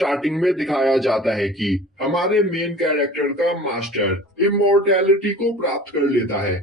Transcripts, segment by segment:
Starting में दिखाया जाता है कि हमारे मेन कैरेक्टर का मास्टर इमोर्टैलिटी को प्राप्त कर लेता है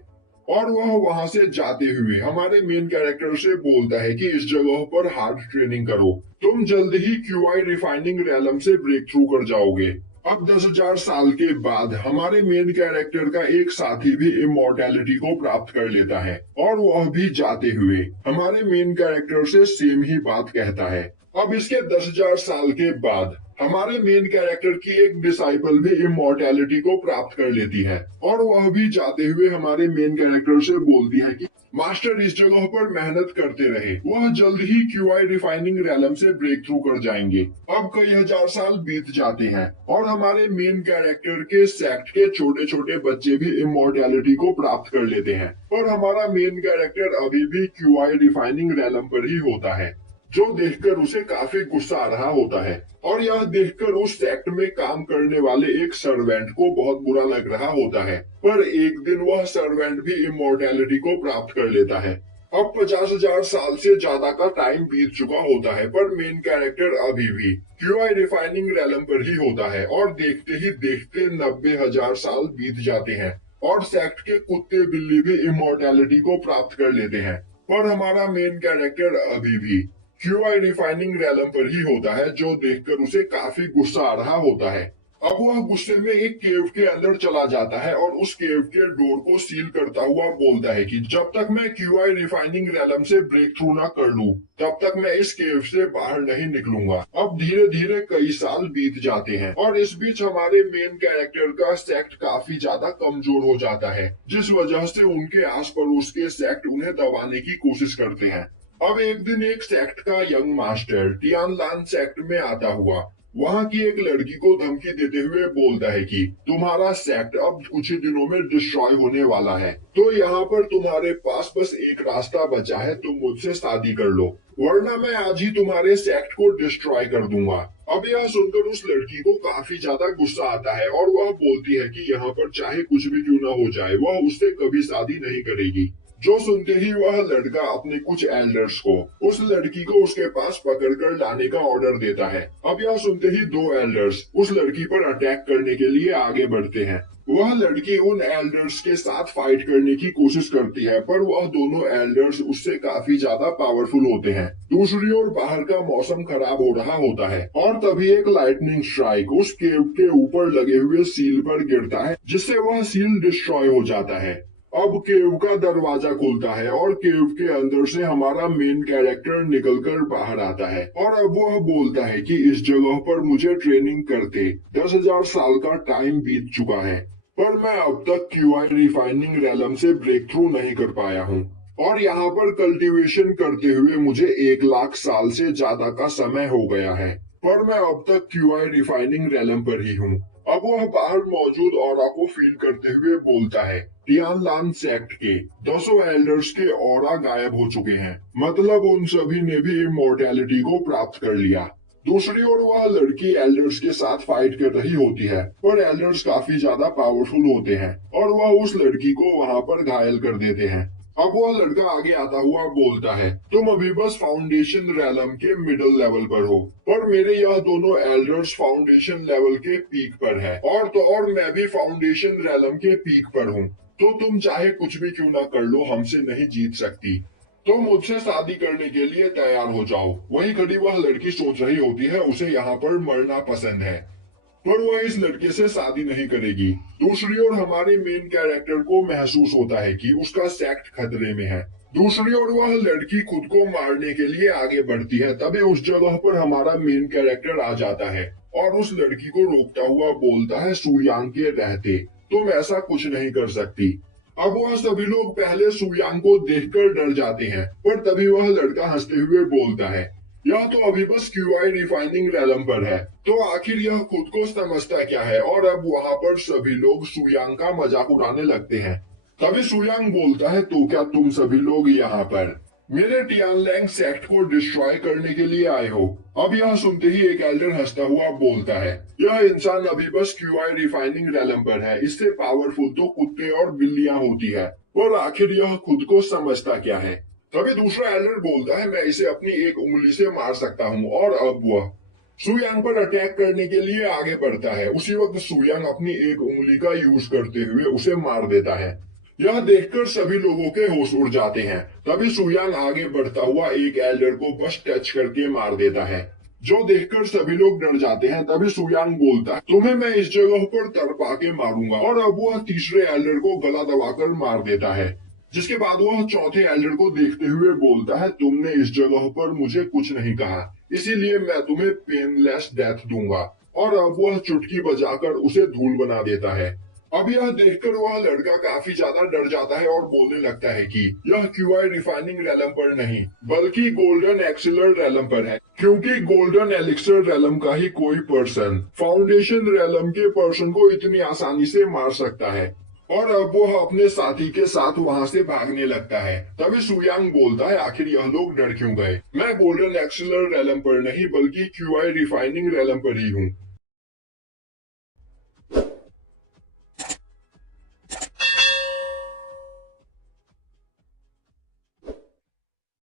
और वह वहां से जाते हुए हमारे मेन कैरेक्टर से बोलता है कि इस जगह पर हार्ड ट्रेनिंग करो, तुम जल्द ही क्यूआई रिफाइनिंग रैलम से ब्रेक थ्रू कर जाओगे। अब 10,000 साल के बाद हमारे मेन कैरेक्टर का एक साथी भी इमोर्टैलिटी को प्राप्त कर लेता है और वह भी जाते हुए हमारे मेन कैरेक्टर से सेम ही बात कहता है। अब इसके 10,000 साल के बाद हमारे मेन कैरेक्टर की एक डिसाइपल भी इमोर्टैलिटी को प्राप्त कर लेती है और वह भी जाते हुए हमारे मेन कैरेक्टर से बोलती है कि मास्टर इस जगह पर मेहनत करते रहे, वह जल्द ही क्यूआई रिफाइनिंग रैलम से ब्रेक थ्रू कर जाएंगे। अब कई हजार साल बीत जाते हैं और हमारे मेन कैरेक्टर के सेक्ट के छोटे छोटे बच्चे भी इमोर्टैलिटी को प्राप्त कर लेते हैं और हमारा मेन कैरेक्टर अभी भी क्यूआई रिफाइनिंग रैलम पर ही होता है, जो देखकर उसे काफी गुस्सा आ रहा होता है। और यह देखकर उस सेक्ट में काम करने वाले एक सर्वेंट को बहुत बुरा लग रहा होता है, पर एक दिन वह सर्वेंट भी इमोर्टैलिटी को प्राप्त कर लेता है। अब 50,000 साल से ज्यादा का टाइम बीत चुका होता है, पर मेन कैरेक्टर अभी भी क्यूआई रिफाइनिंग रैलम पर ही होता है और देखते ही देखते 90,000 साल बीत जाते हैं और सेक्ट के कुत्ते बिल्ली भी इमोर्टैलिटी को प्राप्त कर लेते हैं, पर हमारा मेन कैरेक्टर अभी भी क्यूआई रिफाइनिंग रैलम पर ही होता है, जो देखकर उसे काफी गुस्सा आ रहा होता है। अब वह गुस्से में एक केव के अंदर चला जाता है और उस केव के डोर को सील करता हुआ बोलता है कि जब तक मैं क्यूआई रिफाइनिंग रैलम से ब्रेक थ्रू ना कर लूं, तब तक मैं इस केव से बाहर नहीं निकलूंगा। अब धीरे धीरे कई साल बीत जाते हैं और इस बीच हमारे मेन कैरेक्टर का सेक्ट काफी ज्यादा कमजोर हो जाता है, जिस वजह से उनके आस पड़ोस के सेक्ट उन्हें दबाने की कोशिश करते हैं। अब एक दिन एक सेक्ट का यंग मास्टर टियानलान सेक्ट में आता हुआ वहां की एक लड़की को धमकी देते हुए बोलता है कि तुम्हारा सेक्ट अब कुछ ही दिनों में डिस्ट्रॉय होने वाला है, तो यहाँ पर तुम्हारे पास बस एक रास्ता बचा है, तुम मुझसे शादी कर लो, वरना मैं आज ही तुम्हारे सेक्ट को डिस्ट्रॉय कर दूंगा। अब यह सुनकर उस लड़की को काफी ज्यादा गुस्सा आता है और वह बोलती है कि यहाँ पर चाहे कुछ भी क्यों न हो जाए, वह उससे कभी शादी नहीं करेगी। जो सुनते ही वह लड़का अपने कुछ एल्डर्स को उस लड़की को उसके पास पकड़कर लाने का ऑर्डर देता है। अब यह सुनते ही दो एल्डर्स उस लड़की पर अटैक करने के लिए आगे बढ़ते हैं। वह लड़की उन एल्डर्स के साथ फाइट करने की कोशिश करती है, पर वह दोनों एल्डर्स उससे काफी ज्यादा पावरफुल होते हैं। दूसरी ओर बाहर का मौसम खराब हो रहा होता है और तभी एक लाइटनिंग स्ट्राइक उस केव के ऊपर लगे हुए सील पर गिरता है, जिससे वह सील डिस्ट्रॉय हो जाता है। अब केव का दरवाजा खुलता है और केव के अंदर से हमारा मेन कैरेक्टर निकलकर बाहर आता है और अब वह बोलता है कि इस जगह पर मुझे ट्रेनिंग करते 10,000 साल का टाइम बीत चुका है, पर मैं अब तक क्यूआई रिफाइनिंग रैलम से ब्रेक थ्रू नहीं कर पाया हूँ और यहाँ पर कल्टीवेशन करते हुए मुझे 1 लाख साल से ज्यादा का समय हो गया है, पर मैं अब तक क्यूआई रिफाइनिंग रैलम पर ही हूँ। अब वह बाहर मौजूद ऑरा को फील करते हुए बोलता है टियानलान सेक्ट के 10 एल्डर्स के ऑरा गायब हो चुके हैं, मतलब उन सभी ने भी इमोर्टैलिटी को प्राप्त कर लिया। दूसरी ओर वह लड़की एल्डर्स के साथ फाइट कर रही होती है, पर एल्डर्स काफी ज्यादा पावरफुल होते हैं और वह उस लड़की को वहां पर घायल कर देते हैं। अब वह लड़का आगे आता हुआ बोलता है तुम अभी बस फाउंडेशन रैलम के मिडिल लेवल पर हो, पर मेरे यह दोनों एल्डर्स फाउंडेशन लेवल के पीक पर है और तो और मैं भी फाउंडेशन रैलम के पीक पर हूँ, तो तुम चाहे कुछ भी क्यों ना कर लो, हमसे नहीं जीत सकती, तो मुझसे शादी करने के लिए तैयार हो जाओ। वहीं खड़ी वह लड़की सोच रही होती है उसे यहाँ पर मरना पसंद है, पर वह इस लड़के से शादी नहीं करेगी। दूसरी ओर हमारे मेन कैरेक्टर को महसूस होता है कि उसका सेक्ट खतरे में है। दूसरी ओर वह लड़की खुद को मारने के लिए आगे बढ़ती है, तभी उस जगह पर हमारा मेन कैरेक्टर आ जाता है और उस लड़की को रोकता हुआ बोलता है सुयांग के रहते तुम ऐसा कुछ नहीं कर सकती। अब वह सभी लोग पहले सुयांग को देखकर डर जाते हैं, पर तभी वह लड़का हंसते हुए बोलता है यह तो अभी बस क्यूआई रिफाइनिंग रैलम पर है, तो आखिर यह खुद को समझता क्या है। और अब वहाँ पर सभी लोग सुयांग का मजाक उड़ाने लगते हैं। तभी सुयांग बोलता है तो क्या तुम सभी लोग यहाँ पर मेरे टियानलैंग सेक्ट को डिस्ट्रॉय करने के लिए आए हो? अब यह सुनते ही एक एल्डर हंसता हुआ बोलता है यह इंसान अभी बस क्यूआई रिफाइनिंग रैलम पर है, इससे पावरफुल तो कुत्ते और बिल्लियां होती है, पर आखिर यह खुद को समझता क्या है। तभी दूसरा एल्डर बोलता है मैं इसे अपनी एक उंगली से मार सकता हूँ और अब वह सुयांग पर अटैक करने के लिए आगे बढ़ता है। उसी वक्त सुयांग अपनी एक उंगली का यूज करते हुए उसे मार देता है। यह देखकर सभी लोगों के होश उड़ जाते हैं। तभी सुयांग आगे बढ़ता हुआ एक एल्डर को बस टच करके मार देता है, जो देखकर सभी लोग डर जाते हैं। तभी सुयांग बोलता है, तुम्हें मैं इस जगह पर तड़पा के मारूंगा। और अब वह तीसरे एल्डर को गला दबाकर मार देता है। जिसके बाद वह चौथे एल्डर को देखते हुए बोलता है, तुमने इस जगह पर मुझे कुछ नहीं कहा, इसीलिए मैं तुम्हें पेनलेस डेथ दूंगा। और अब वह चुटकी बजाकर उसे धूल बना देता है। अब यह देखकर वह लड़का काफी ज्यादा डर जाता है और बोलने लगता है कि यह क्यूआई रिफाइनिंग रैलम पर नहीं बल्कि गोल्डन एक्सिलर रैलम पर है, क्योंकि गोल्डन एलिक्सर रैलम का ही कोई पर्सन फाउंडेशन रैलम के पर्सन को इतनी आसानी से मार सकता है। और अब वह अपने साथी के साथ वहां से भागने लगता है। तभी सुयांग बोलता है, आखिर यह लोग डर क्यों गए? मैं गोल्डन एक्सिलर रैलम पर नहीं बल्कि क्यूआई रिफाइनिंग रैलम पर ही हूँ।